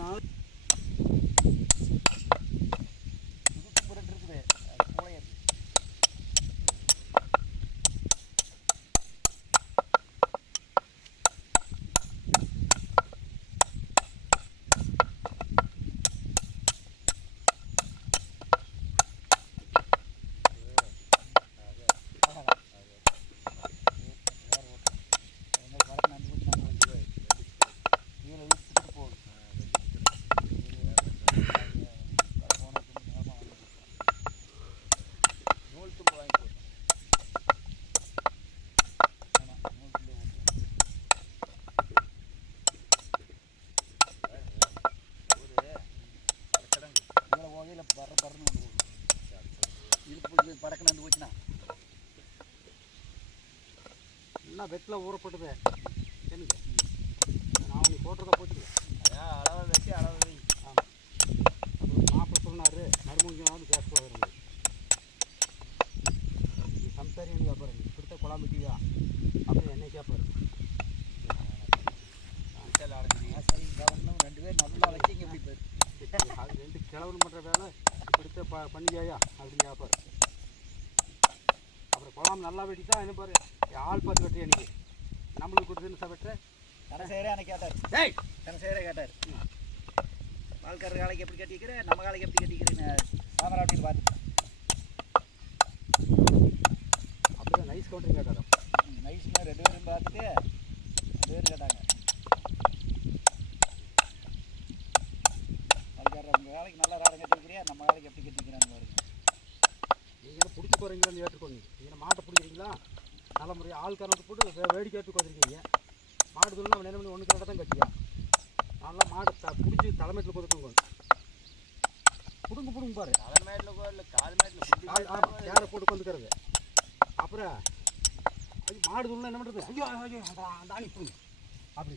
நாலு இருக்குது அது பூளையா இருக்கு. எங்க வரப்பு நம்பி கொஞ்சம் நாங்க வந்து போய். கீழே இழுத்துட்டு போகுது. அது போன துணி நேரமா வாங்கி கொடுத்தோம். நூல் துண்டு வாங்கி கொடுத்தோம். ஆமா, நூல் துண்டே கொடுத்தோம். இதுல போகையில பர்ற பர்றன்னு வந்து போகுது. இழுப்பு படக்குன்னு வந்து போச்சுன்னா எல்லாம் வெட்டில் ஊறப்பட்டது. எனக்கு நான் அவனுக்கு போட்டுறத போச்சு அளவை வச்சு அளவை வை ஆமாம் அப்புறம் மாப்பிள்ளை சொன்னார் மருமகனாவது கேஸ் போகிறேன் நீ சம்சாரின்னு கேட்பாரு நீ கொடுத்த குழம்புட்டியா அப்படின்னு என்ன கேட்பாரு ரெண்டு பேரும் நல்லா போயிரு. அது ரெண்டு கிழவன் பண்ணுற வேலை இப்படித்த ப பண்ணியாயா அப்படின்னு கேட்பாரு குழம்பு நல்லா வெட்டிட்டா என்ன பாரு? ஆள் பார்த்து வெட்டி எனக்கு நம்மளுக்கு கொடுத்துன்னு வெட்டுற? கனசேரே அன்னைக்கு கேட்டார். டேய்! கனசேரே கேட்டார். பால்காரர் காலைக்கு எப்படி கட்டிக்கிற நம்ம காலைக்கு எப்படி கட்டிக்கிறேன்னு சாமரா அப்படின்னு பார்த்து அப்படிதான் நைஸ் கவுண்டர் கேட்காத நைஸ்னா ரெண்டு பேரும் பார்த்துட்டு ரெண்டு பேரும் கேட்டாங்க பால்காரர் உங்கள் வேலைக்கு நல்லா ராடம் கட்டிக்கிறியா நம்ம வேலைக்கு எப்படி கட்டிக்கிறான்னு பாருங்க போகிறீங்களான்னு ஏற்றுக்கோங்க. நீங்கள் மாட்டை பிடிக்கிறீங்களா? நல்ல முறையாக ஆள் போட்டு வேடிக்கை ஏற்று உட்காந்துருக்கீங்க மாடு அவன் என்ன பண்ணி ஒன்று கரெக்டாக தான் கட்டியா? நல்லா மாடு த பிடிச்சி தலைமையில் கொடுத்துங்க பிடுங்க பிடுங்க பாரு. கால் மேட்டில் இல்லை கால் ஆமாம் சேரை போட்டு கொண்டுக்கிறது அப்புறம் அது மாடு துணிலாம் என்ன பண்ணுறது ஐயோ ஐயோ அதான் அந்த ஆணி பிடுங்க அப்படி.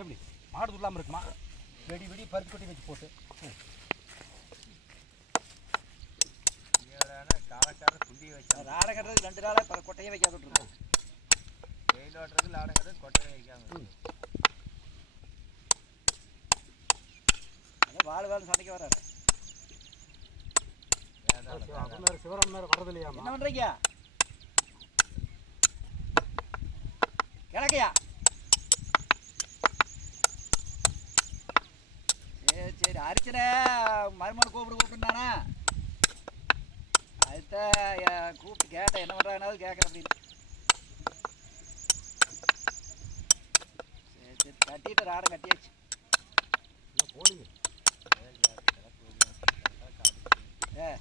எப்படி? மாடு துள்ளாமல் இருக்குமா? வெடி வெடி பருத்தி கொட்டி வச்சு போட்டு. ராடை கட்டுறதுக்கு ரெண்டு நாளாக பல கொட்டையே வைக்காது விட்டுருக்கோம் வெயில் ஓட்டுறதுக்கு லாடங்கிறது கொட்டை வைக்காம அதான் வாழ் வாழ் சண்டைக்கு வராரு அவன் வேறு சிவராம் வேறு வரது இல்லையாமா என்ன பண்றீங்க கிழக்கையா சரி சரி அரிச்சனை மருமனை கூப்பிடு கூப்பிட்டுனானா அதுதான் கூப்பிட்டு கேட்டேன். என்ன பண்ணுறாங்கனாலும் கேட்குறேன் அப்படின்னு. சரி சரி. கட்டிட்டு ராடம் கட்டியாச்சு. போடுங்க ஏ.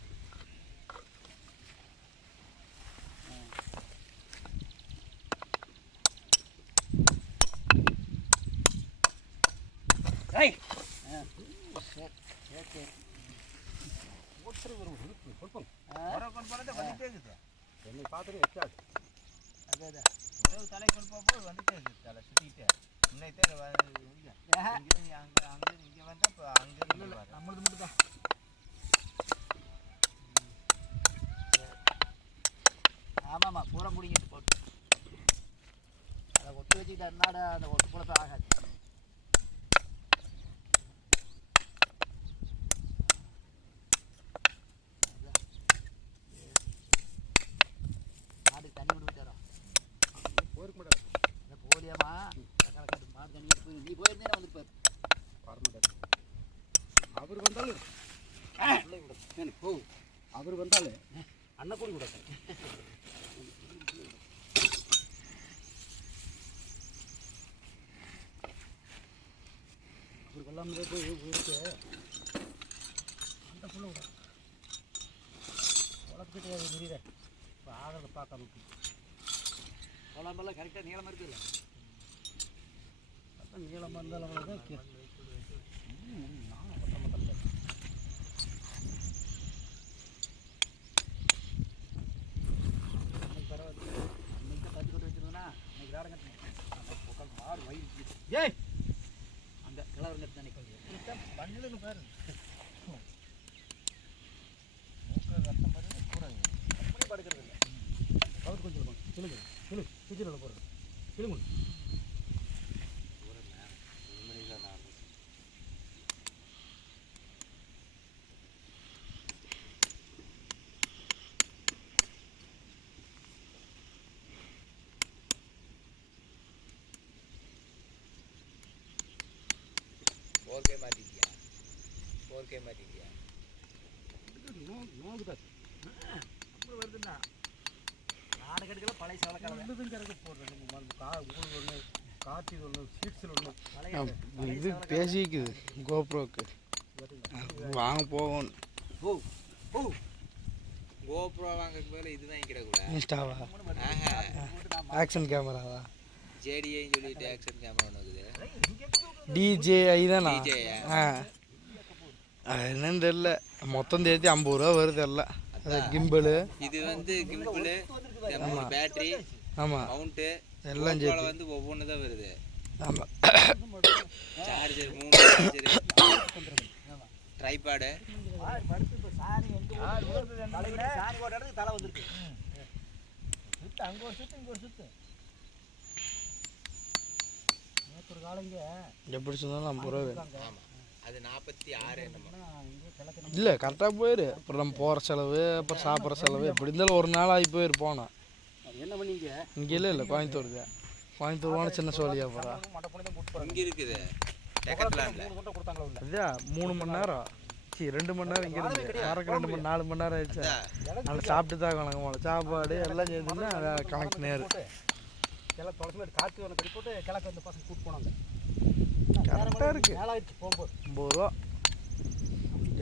ஏய். ஆ. சரி சரி. ஒருத்தர் ஒரு இருக்கு கொடுப்போம். என்னை பார்த்துட்டு எச்சாது அதே அதான் உறவு தலை கொண்டு போகும்போது வந்துட்டே தலை தான் ஆமாம்மா பூரா முடிங்கிட்டு போட்டு. அதை ஒட்டி வச்சுக்கிட்டு அந்த ஒட்டு குழப்பம் ஆகாது. போய் நீ போயிருந்தேன் வந்துருப்பாரு வர மாட்டார் அவர் வந்தாலும். போ அவர் வந்தாலும். அண்ணன் கூட விடாது அவர் வெள்ளாமல் போய் இருக்கு. அந்த புள்ள விட உழப்பிட்டு முடியல இப்போ ஆகிறத பார்க்காம. குழம்பெல்லாம் கரெக்டாக நீளமாக இருக்குல்ல அதான் நீளமாக இருந்தாலும் அவ்வளோதான் கே நான் மொத்தம் இன்னைக்கு தட்டி கட்டினேன் ஏய் அந்த கிழவர் கட்டு நினைக்க பாரு மூக்கு ரத்தம் கூட அப்படி படுக்கிறது இல்லை கவுத்து கொஞ்சம் இருக்கும் கிளுங்க சுற்றி நல்ல போகிறது ஃபோர் கே மாற்றிட்டியா ஃபோர் கே மாற்றிட்டியா நோக்குதா அப்படி வருதுண்ணா நாலு கடுக்கல பழைய உள்ளதுங்கிறத போடுறது கா உங்களுக்கு ஒன்று கார்த்திக் ஒன்று சீட்ஸில் ஒன்று பழைய இது பேசிக்குது. கோப்ரோக்கு வாங்க போவோம். ஓ ஓ கோப்ரோ வாங்கறதுக்கு மேலே இது வாங்கிக்கிடக்கூடாது இன்ஸ்டாவா ஆஹா ஆக்ஷன் கேமராவா ஜேடிஐன்னு சொல்லிட்டு ஆக்ஷன் கேமரா ஒன்று இருக்குது. டிஜேஐ தானா? ஆ. அது என்னன்னு தெரியல. மொத்தம் தேர்த்தி ஐம்பது ரூபா வருது எல்லாம். கிம்பிளு இது வந்து கிம்பிள் பேட்டரி ஆமாம் மவுண்ட்டு எல்லாம் சேர்த்து. வந்து ஒவ்வொன்று தான் வருது. ஆமாம் சார்ஜர் மூணு சார்ஜர் ட்ரைபாடு தலை வந்திருக்கு. சுத்து அங்க ஒரு சுத்து இங்க ஒரு சுத்து. ஒரு காலம் இங்க எப்படி சொன்னாலும் ஐம்பது ரூபா வேணும் அது நாற்பத்தி ஆறு இல்லை கரெக்டாக போயிரு. அப்புறம் நம்ம போகிற செலவு அப்புறம் சாப்பிட்ற செலவு. எப்படி இருந்தாலும் ஒரு நாள் ஆகி போயிரு போனோம் என்ன பண்ணீங்க இங்கே? இல்லை இல்லை கோயம்புத்தூர் கோயம்புத்தூர் போனால் சின்ன சோழியா போகிறா இங்கே இருக்குது. மூணு மூணு நேரம். சீ ரெண்டு மணி நேரம் இங்கே இருந்து. யாருக்கு ரெண்டு மணி நாலு மணி நேரம் ஆயிடுச்சா. நல்லா சாப்பிட்டு தான் கணக்கு போல சாப்பாடு எல்லாம் சேர்த்துன்னா கணக்கு நேரு. கிழக்கு தொலைச்சி மாதிரி காற்று ஒன்று கட்டி போட்டு கிழக்கு வந்து பசங்க கூட்டு போனாங்க. கரெக்டாக இருக்கு. மேலே ஆயிடுச்சு போகும்போது. ஐம்பது ரூபா.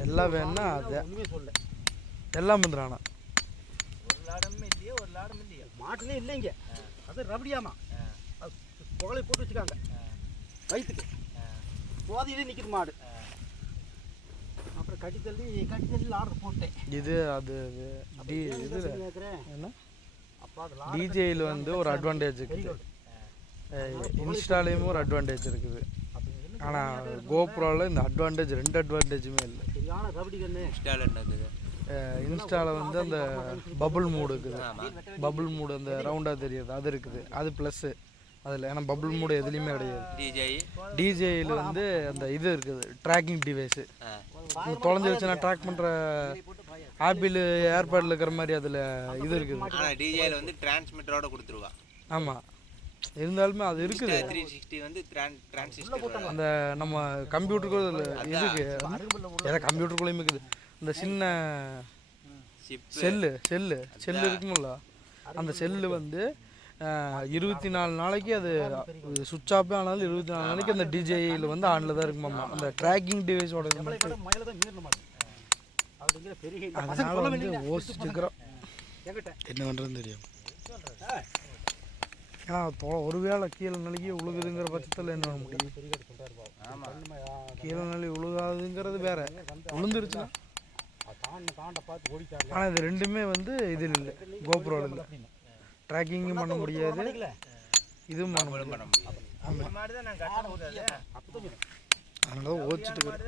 எல்லாம் வேணும்னா அது. ஒன்றுமே சொல்ல எல்லாம் வந்துடுறானா ஒரு லாடமும் இல்லையே ஒரு லாடமும் இல்லையே. மாட்டிலே இல்லைங்க அது ரபடியாமா? அது புகழை போட்டு வச்சுக்காங்க. வயிற்றுக்கு போதையிலே நிற்கிது மாடு. அப்புறம் கட்டி தள்ளி கட்டி தள்ளி ஆர்டர் போட்டேன். இது அது இது டி இதில் கேட்குறேன் என்ன? டிஜேயில் வந்து ஒரு அட்வான்டேஜ் இருக்குது இன்ஸ்டாலேயும் ஒரு அட்வான்டேஜ் இருக்குது. ஆனால் கோப்ரோவில் இந்த அட்வான்டேஜ் ரெண்டு அட்வான்டேஜுமே இல்லை. இன்ஸ்டாவில் வந்து அந்த பபுள் மூடு இருக்குது. பபுள் மூடு அந்த ரவுண்டாக தெரியுது. அது இருக்குது. அது ப்ளஸ்ஸு அதில். ஏன்னா பபுள் மூடு எதுலேயுமே கிடையாது. டிஜை டிஜேயில் வந்து அந்த இது இருக்குது. ட்ராக்கிங் டிவைஸு தொலைஞ்சி வச்சுனா ட்ராக் பண்ணுற ஆப்பிள் ஏர்பேடில் இருக்கிற மாதிரி அதில் இது இருக்குது. ஆனால் டிஜேல வந்து டிரான்ஸ்மிட்டரோட கொடுத்துருவா. ஆமாம் இருந்தாலுமே அது இருக்குது. த்ரீ சிக்ஸ்டி வந்து டிரான்சிஸ்டர் அந்த நம்ம கம்ப்யூட்டருக்கு இதுக்கு ஏதோ கம்ப்யூட்டருக்குள்ளேயுமே இருக்குது. இந்த சின்ன செல்லு செல்லு செல்லு இருக்குமில்ல அந்த செல்லு வந்து இருபத்தி நாலு நாளைக்கு அது சுவிட்ச் ஆஃபே ஆனாலும் இருபத்தி நாலு நாளைக்கு அந்த டிஜேயில் வந்து ஆனில் தான் இருக்குமாம்மா அந்த ட்ராக்கிங் டிவைஸோட அதனால வந்து யோசிச்சுக்கிறோம் என்கிட்ட. என்ன பண்ணுறதுன்னு தெரியும் ஏன்னா ஒருவேளை கீழே நிலைக்கு உழுகுதுங்கிற பட்சத்தில் என்ன பண்ண முடியும்? கீழே நிலை உழுகாதுங்கிறது வேற. விழுந்துருச்சுன்னா தாண்ட தாண்ட பார்த்து ஓடிட்டாங்க ஆனால் இது ரெண்டுமே வந்து இதில் இல்லை. கோபுரோவில் இல்லை ட்ராக்கிங்கும் பண்ண முடியாது. இதுவும் பண்ண முடியாது. பண்ண அதனால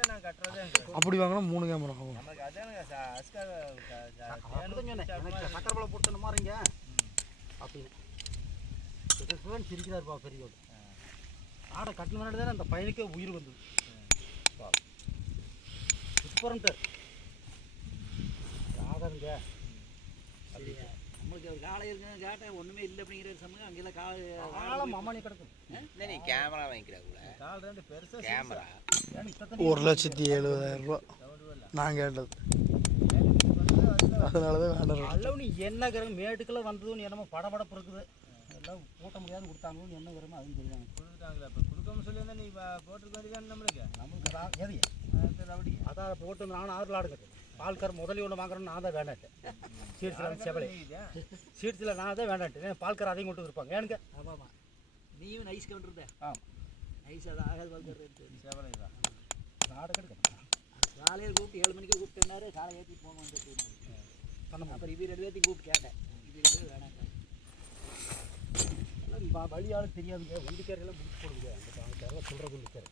தான் கட்டுறது அப்படி வாங்கினா மூணு கேமரா ஆகும். நமக்கு அதானுங்க ச- அஸ்கா க- க- அப்படிதான் சொன்னேன் எனக்கு சக்கரை பழம் போட்டு மாறுங்க அப்படின்னு. இதுதான் சிரிக்கிறார் பா பெரியவர். ஆடை கட்டின முன்னாடி தானே அந்த பையனுக்கே உயிர் வந்தது. புறம்ட்டார் ஆகாதுங்க நம்மளுக்கு ஒரு காலை இருக்குன்னு கேட்டேன் ஒண்ணுமே இல்லை அப்படிங்கிற சமயம் அங்கெல்லாம் கால் அம்மானி கிடக்கும். இல்லை நீ கேமரா வாங்கிக்கிறாக்குல கால் ரெண்டு பெருசா கேமரா ஒரு லட்சத்தி எழுபதாயிரம் ரூபா. நான் கேட்டது. அதனால தான் வேண்டாம். நீ என்ன கிரகம்? மேட்டுக்கெல்லாம் வந்ததுன்னு என்னமோ படபடப்பு இருக்குது. எல்லாம் கூட்ட முடியாது கொடுத்தாங்கன்னு என்ன கிரகம் அதுவும் தெரியாங்க கொடுத்துட்டாங்களா இப்போ கொடுக்காம சொல்லி நீ போட்டுருக்க வேண்டியதானே நம்மளுக்கு. நம்மளுக்கு எது? அதான் போட்டு நானும் ஆறு லாடு கட்டு பால்கார் முதலி ஒன்று வாங்குறேன்னு நான் தான் வேண்டாட்டேன் சீட்ஸில் செவலை சீட்ஸில் நான் தான் வேண்டாட்டேன் பால்கார் அதையும் கொண்டு இருப்பாங்க ஏனுங்க? ஆமாம் ஆமாம் நீயும் நைஸ் கவுண்டர் ஆ நைஸ் அது ஆகாது பால்கர் சேவலை தான் நாடு கெடுக்கணும் காலையில் கூப்பிட்டு ஏழு மணிக்கு கூப்பிட்டேன்னாரு காலை ஏற்றிட்டு போங்க வந்து பண்ண அப்புறம் இது ரெண்டு பேர்த்தையும் கூப்பிட்டு கேட்டேன். இது ரெண்டு பேரும் வேணாங்க வழியாலும் தெரியாதுங்க. உண்டிக்காரெல்லாம் முடிச்சு போடுங்க. அந்த சொல்கிறது இருக்காரு